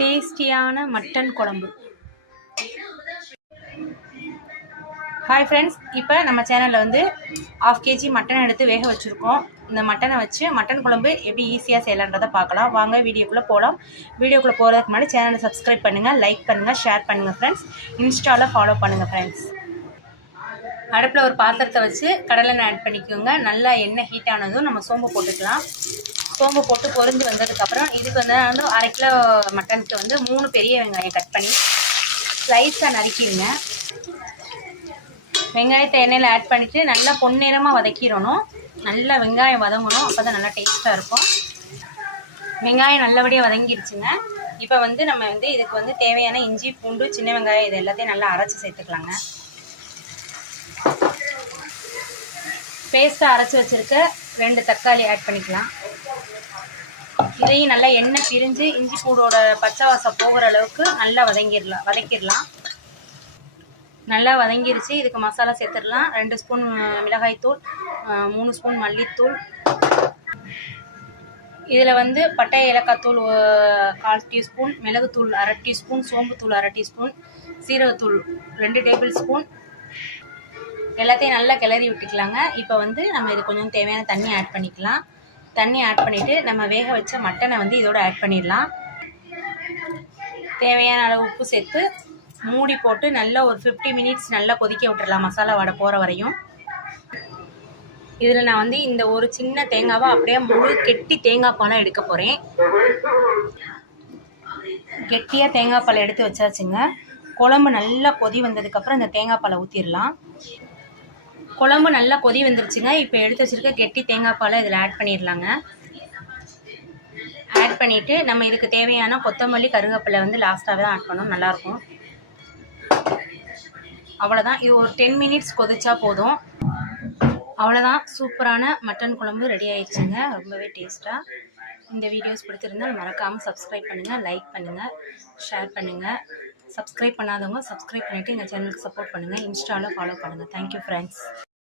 டேஸ்டியான மட்டன் குழம்பு. Hi friends, இப்போ நம்ம சேனலில் வந்து 1/2 kg மட்டன் எடுத்து வேக வச்சுருக்கோம். இந்த மட்டனை வச்சு மட்டன் குழம்பு எப்படி ஈஸியாக செய்யலான்றதை பார்க்கலாம். வாங்க வீடியோக்குள்ளே போகலாம். வீடியோக்குள்ளே போகிறதுக்கு முன்னாடி சேனலை சப்ஸ்கிரைப் பண்ணுங்கள், லைக் பண்ணுங்கள், ஷேர் பண்ணுங்கள் ஃப்ரெண்ட்ஸ். இன்ஸ்டாவில் ஃபாலோ பண்ணுங்கள் ஃப்ரெண்ட்ஸ். அடுப்பில் ஒரு பாத்திரத்தை வச்சு கடலெண்ணெய் ஆட் பண்ணிக்கோங்க. நல்லா எண்ணெய் ஹீட் ஆனதும் நம்ம சோம்பு போட்டுக்கலாம். சோம்பு போட்டு பொரிஞ்சு வந்ததுக்கப்புறம் இதுக்கு வந்து 1/2 கிலோ மட்டனுக்கு வந்து 3 பெரிய வெங்காயம் கட் பண்ணி ஸ்லைஸாக நறுக்கிடுங்க. வெங்காயத்தை எண்ணெயில் ஆட் பண்ணிவிட்டு நல்லா பொன்னிறமாக வதக்கிடணும். நல்லா வெங்காயம் வதங்கணும், அப்போ தான் நல்லா டேஸ்ட்டாக இருக்கும். வெங்காயம் நல்லபடியாக வதங்கிடுச்சுங்க. இப்போ வந்து நம்ம வந்து இதுக்கு வந்து தேவையான இஞ்சி, பூண்டு, சின்ன வெங்காயம் இது எல்லாத்தையும் நல்லா அரைச்சி சேர்த்துக்கலாங்க. பேஸ்ட்டாக அரைச்சி வச்சுருக்க 2 தக்காளி ஆட் பண்ணிக்கலாம். இதையும் நல்லா எண்ணெய் பிரிஞ்சு இஞ்சி பூண்டோட பச்சை வாசம் போகிற அளவுக்கு நல்லா வதக்கிடலாம். நல்லா வதங்கிருச்சு. இதுக்கு மசாலா சேர்த்துடலாம். 2 ஸ்பூன் மிளகாய்த்தூள், 3 ஸ்பூன் மல்லித்தூள். இதில் வந்து பட்டை ஏலக்காய் தூள் 1/4 டீஸ்பூன், மிளகுத்தூள் 1/2 டீஸ்பூன், சோம்புத்தூள் 1/2 டீஸ்பூன், சீரகத்தூள் 2 டேபிள் ஸ்பூன் எல்லாத்தையும் நல்லா கிளறி விட்டுக்கலாங்க. இப்போ வந்து நம்ம இது கொஞ்சம் தேவையான தண்ணி ஆட் பண்ணிக்கலாம். தண்ணி ஆட் பண்ணிவிட்டு நம்ம வேக வச்ச மட்டனை வந்து இதோட ஆட் பண்ணிடலாம். தேவையான அளவு உப்பு சேர்த்து மூடி போட்டு நல்லா ஒரு 50 மினிட்ஸ் நல்லா கொதிக்க விட்டுறலாம், மசாலா வடை போகிற வரையும். இதில் நான் வந்து இந்த ஒரு சின்ன தேங்காவை அப்படியே முழு கெட்டி தேங்காய் பாலை எடுக்க போகிறேன். கெட்டியாக தேங்காய் பாலை எடுத்து வச்சாச்சுங்க. குழம்பு நல்லா கொதி வந்ததுக்கப்புறம் இந்த தேங்காய் பாலை ஊற்றிடலாம். குழம்பு நல்லா கொதி வந்துருச்சுங்க. இப்போ எடுத்து வச்சுருக்க கெட்டி தேங்காய் பாலை இதில் ஆட் பண்ணிடலாங்க. ஆட் பண்ணிவிட்டு நம்ம இதுக்கு தேவையான கொத்தமல்லி, கருவேப்பிலை வந்து லாஸ்ட்டாக தான் ஆட் பண்ணணும், நல்லாயிருக்கும். அவ்வளோதான். இது ஒரு 10 மினிட்ஸ் கொதிச்சா போதும். அவ்வளோதான், சூப்பரான மட்டன் குழம்பு ரெடி ஆயிடுச்சுங்க. ரொம்பவே டேஸ்ட்டாக. இந்த வீடியோஸ் பிடிச்சிருந்தால் மறக்காமல் சப்ஸ்கிரைப் பண்ணுங்கள், லைக் பண்ணுங்கள், ஷேர் பண்ணுங்கள். சப்ஸ்கிரைப் பண்ணாதவங்க சப்ஸ்கிரைப் பண்ணிவிட்டு எங்கள் சேனலுக்கு சப்போர்ட் பண்ணுங்கள். இன்ஸ்டாவில் ஃபாலோ பண்ணுங்கள். Thank you friends.